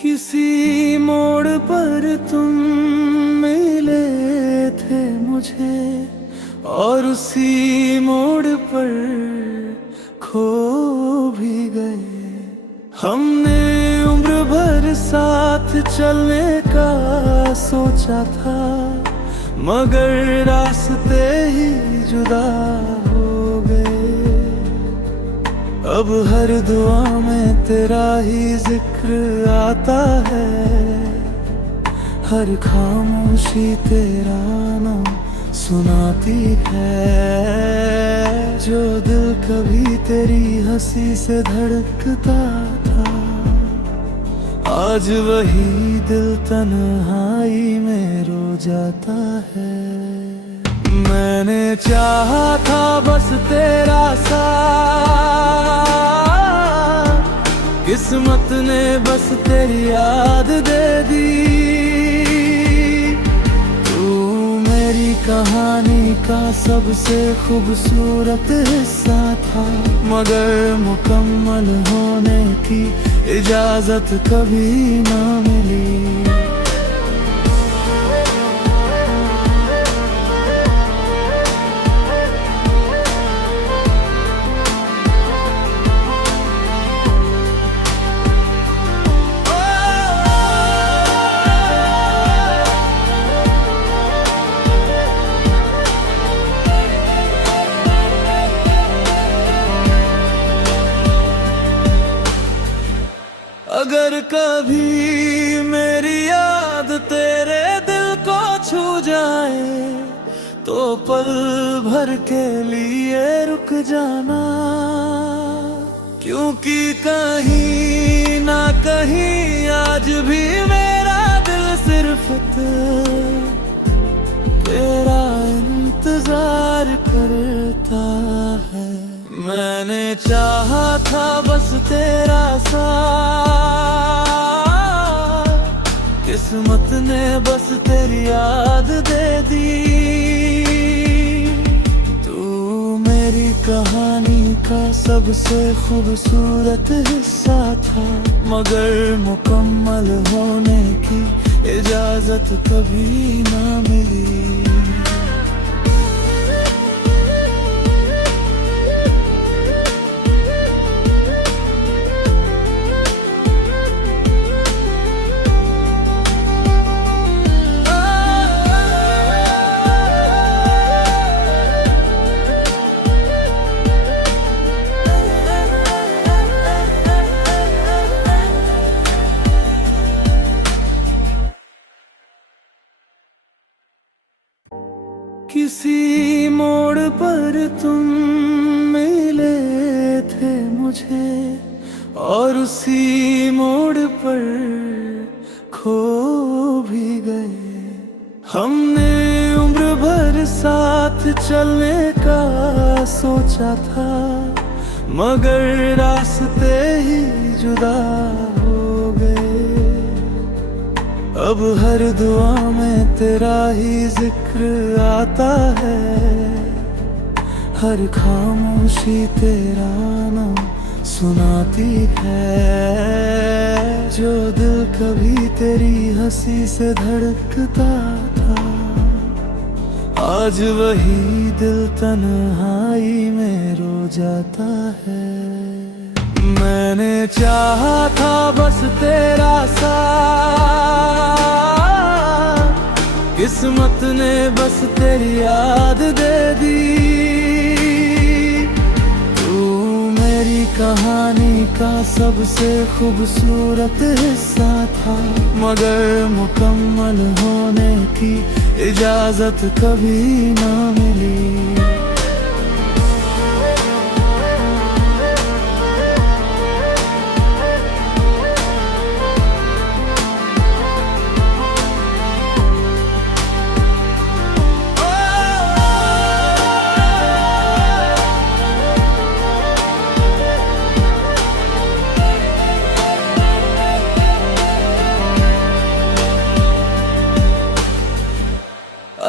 किसी मोड़ पर तुम मिले थे मुझे और उसी मोड़ पर खो भी गए। हमने उम्र भर साथ चलने का सोचा था, मगर रास्ते ही जुदा हो गए। अब हर दुआ में तेरा ही जिक्र आता है, हर खामोशी तेरा नाम सुनाती है। जो दिल कभी तेरी हंसी से धड़कता था, आज वही दिल तन्हाई में रो जाता है। मैंने चाहा था बस तेरा साथ, किस्मत ने बस तेरी याद दे दी। तू मेरी कहानी का सबसे खूबसूरत हिस्सा था, मगर मुकम्मल होने की इजाजत कभी ना मिली। अगर कभी मेरी याद तेरे दिल को छू जाए, तो पल भर के लिए रुक जाना। क्योंकि कहीं ना कहीं आज भी मेरा दिल सिर्फ तेरा इंतजार करता है। मैंने चाहा था बस तेरा साथ, किस्मत ने बस तेरी याद दे दी। तू मेरी कहानी का सबसे खूबसूरत हिस्सा था, मगर मुकम्मल होने की इजाजत कभी ना मिली। किसी मोड़ पर तुम मिले थे मुझे और उसी मोड़ पर खो भी गए। हमने उम्र भर साथ चलने का सोचा था, मगर रास्ते ही जुदा हो गए। अब हर दुआ में तेरा ही जिक्र आता है, हर खामोशी तेरा नाम सुनाती है। जो दिल कभी तेरी हंसी से धड़कता था, आज वही दिल तन्हाई में रो जाता है। मैंने चाहा था बस तेरा साथ, किस्मत ने बस तेरी याद दे दी। तू मेरी कहानी का सबसे खूबसूरत हिस्सा था, मगर मुकम्मल होने की इजाजत कभी ना मिली।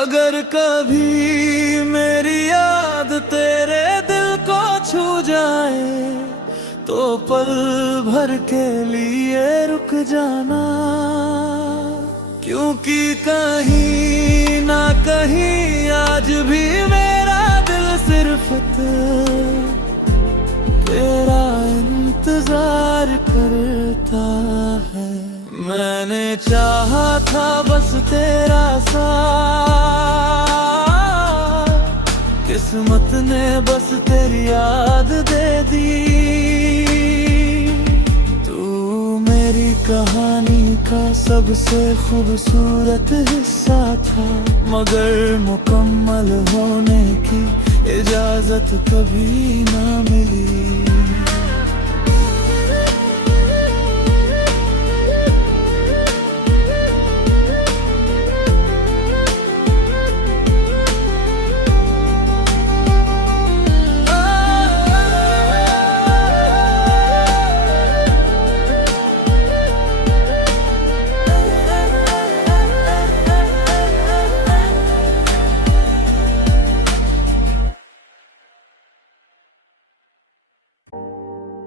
अगर कभी मेरी याद तेरे दिल को छू जाए, तो पल भर के लिए रुक जाना, क्योंकि कहीं ना कहीं आज भी मेरा दिल सिर्फ तेरा इंतजार करता है। मैंने चाहा था बस तेरा साथ, किस्मत ने बस तेरी याद दे दी। तू मेरी कहानी का सबसे खूबसूरत हिस्सा था, मगर मुकम्मल होने की इजाजत कभी ना मिली।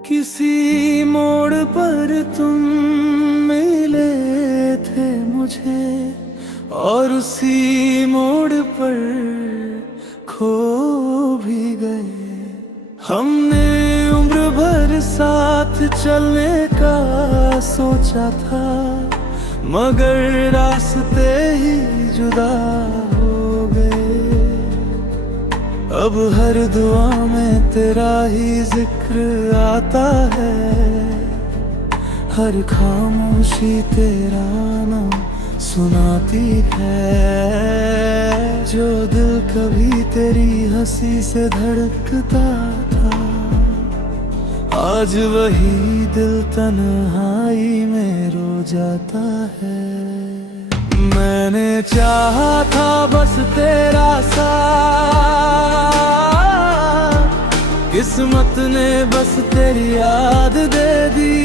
किसी मोड़ पर तुम मिले थे मुझे, और उसी मोड़ पर खो भी गए। हमने उम्र भर साथ चलने का सोचा था, मगर रास्ते ही जुदा हो गए। अब हर दुआ में तेरा ही जिक्र आता है, हर खामोशी तेरा नाम सुनाती है। जो दिल कभी तेरी हंसी से धड़कता था, आज वही दिल तन्हाई में रो जाता है। मैंने चाहा था बस तेरा साथ, किस्मत ने बस तेरी याद दे दी।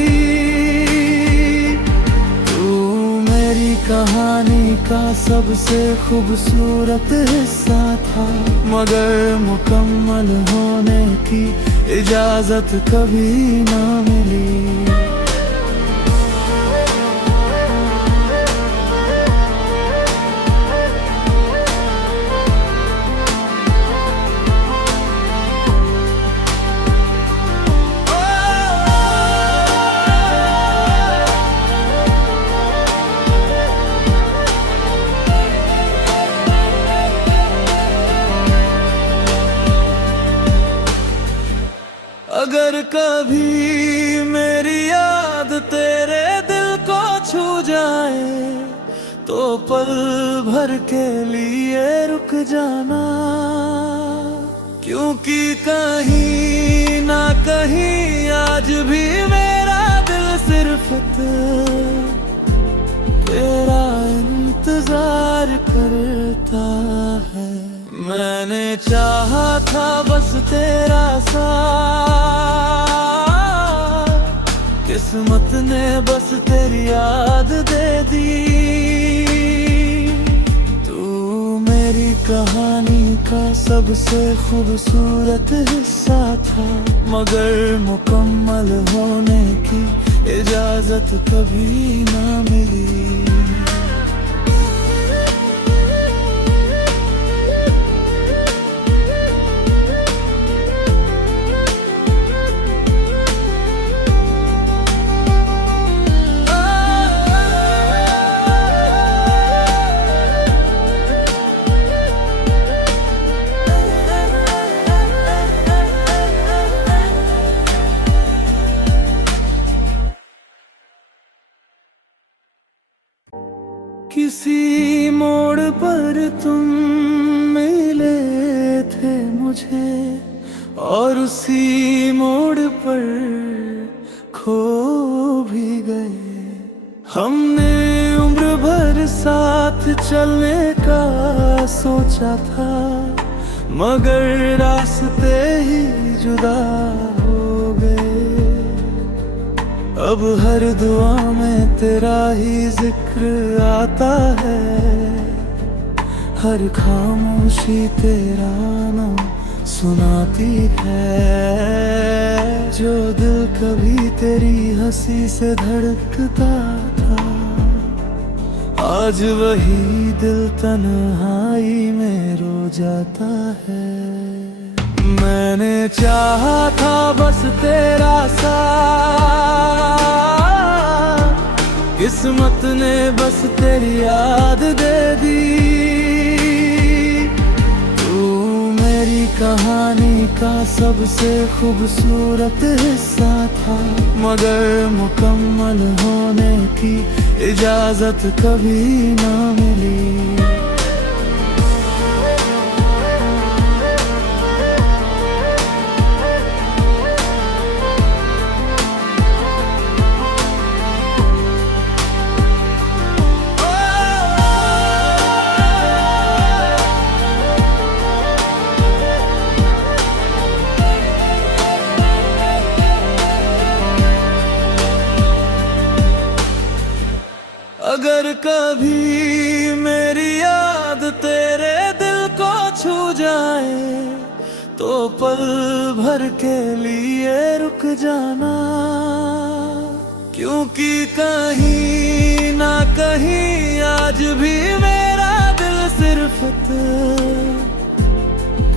तू मेरी कहानी का सबसे खूबसूरत हिस्सा था, मगर मुकम्मल होने की इजाजत कभी ना मिली। अगर कभी मेरी याद तेरे दिल को छू जाए, तो पल भर के लिए रुक जाना, क्योंकि कहीं ना कहीं आज भी मेरा दिल सिर्फ तेरा इंतजार करता है। मैंने चाहा था बस तेरा साथ, किस्मत ने बस तेरी याद दे दी। तू मेरी कहानी का सबसे खूबसूरत हिस्सा था, मगर मुकम्मल होने की इजाजत कभी ना मिली। किसी मोड़ पर तुम मिले थे मुझे, और उसी मोड़ पर खो भी गए। हमने उम्र भर साथ चलने का सोचा था, मगर रास्ते ही जुदा हो गए। अब हर दुआ में तेरा ही जिक्र आता है, हर खामोशी तेरा नाम सुनाती है। जो दिल कभी तेरी हंसी से धड़कता था, आज वही दिल तन्हाई में रो जाता है। मैंने चाहा था बस तेरा साथ, किस्मत ने बस तेरी याद दे दी। तू मेरी कहानी का सबसे खूबसूरत हिस्सा था, मगर मुकम्मल होने की इजाजत कभी ना मिली। अगर कभी मेरी याद तेरे दिल को छू जाए, तो पल भर के लिए रुक जाना, क्योंकि कहीं ना कहीं आज भी मेरा दिल सिर्फ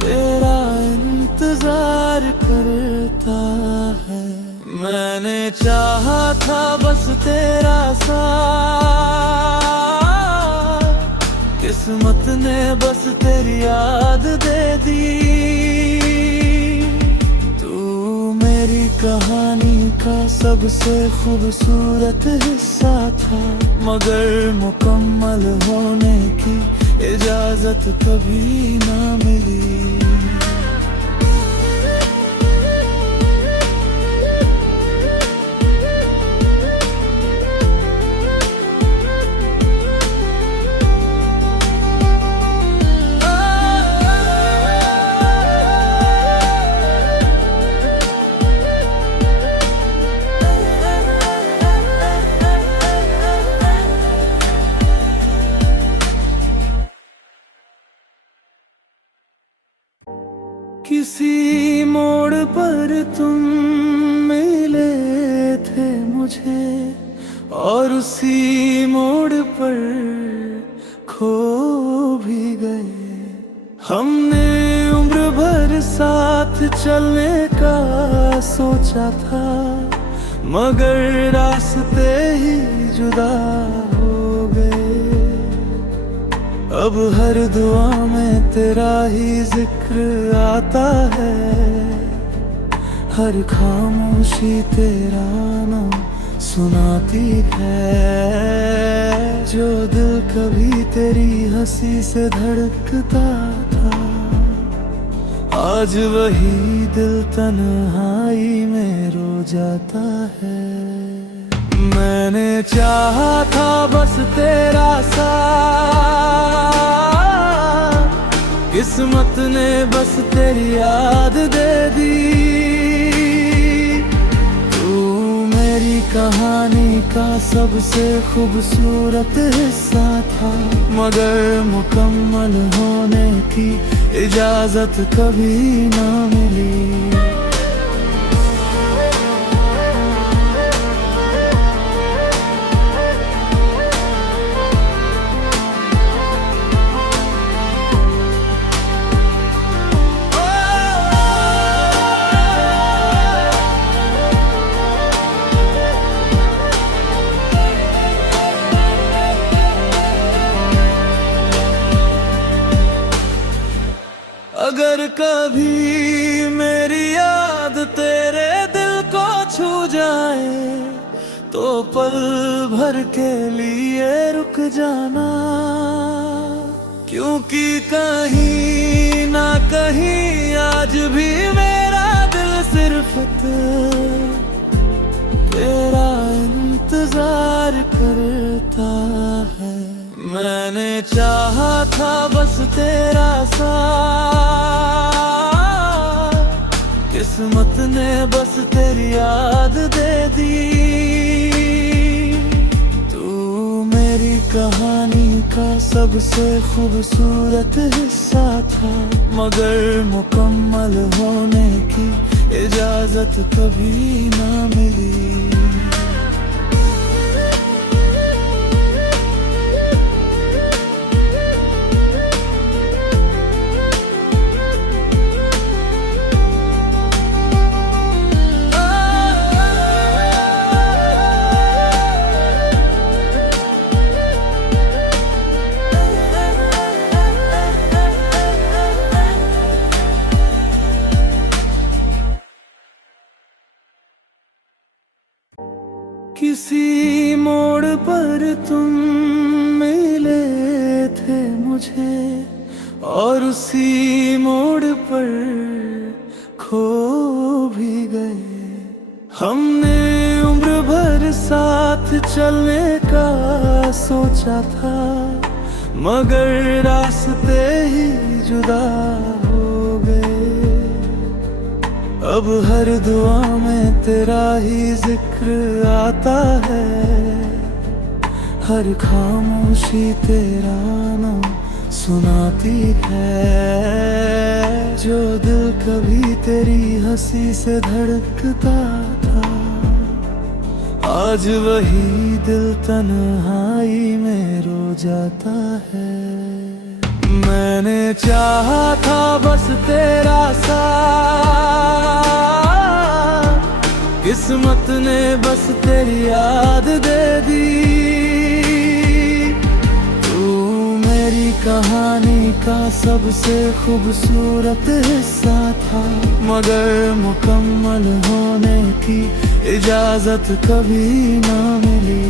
तेरा इंतजार करता है। मैंने चाहा था बस तेरा साथ, किस्मत ने बस तेरी याद दे दी। तू मेरी कहानी का सबसे खूबसूरत हिस्सा था, मगर मुकम्मल होने की इजाजत कभी ना मिली। किसी मोड़ पर तुम मिले थे मुझे, और उसी मोड़ पर खो भी गए। हमने उम्र भर साथ चलने का सोचा था, मगर रास्ते ही जुदा हो गए। अब हर दुआ में तेरा ही जिक्र आता है, हर खामोशी तेरा नाम सुनाती है। जो दिल कभी तेरी हंसी से धड़कता था, आज वही दिल तन्हाई में रो जाता है। मैंने चाहा था बस तेरा साथ, किस्मत ने बस तेरी याद दे दी। तू मेरी कहानी का सबसे खूबसूरत हिस्सा था, मगर मुकम्मल होने की इजाजत कभी ना मिली। अगर कभी मेरी याद तेरे दिल को छू जाए, तो पल भर के लिए रुक जाना, क्योंकि कहीं ना कहीं आज भी मेरा दिल सिर्फ तेरा इंतजार करता है। मैंने चाहा था बस तेरा साथ, किस्मत ने बस तेरी याद दे दी। तू मेरी कहानी का सबसे खूबसूरत हिस्सा था, मगर मुकम्मल होने की इजाजत कभी ना मिली। किसी मोड़ पर तुम मिले थे मुझे, और उसी मोड़ पर खो भी गए। हमने उम्र भर साथ चलने का सोचा था, मगर रास्ते ही जुदा हो गए। अब हर दुआ में तेरा ही जिक्र आता है, हर खामोशी तेरा नाम सुनाती है। जो दिल कभी तेरी हंसी से धड़कता था, आज वही दिल तन्हाई में रो जाता है। मैंने चाहा था बस तेरा साथ, किस्मत ने बस तेरी याद दे दी। तू मेरी कहानी का सबसे खूबसूरत हिस्सा था, मगर मुकम्मल होने की इजाजत कभी ना मिली।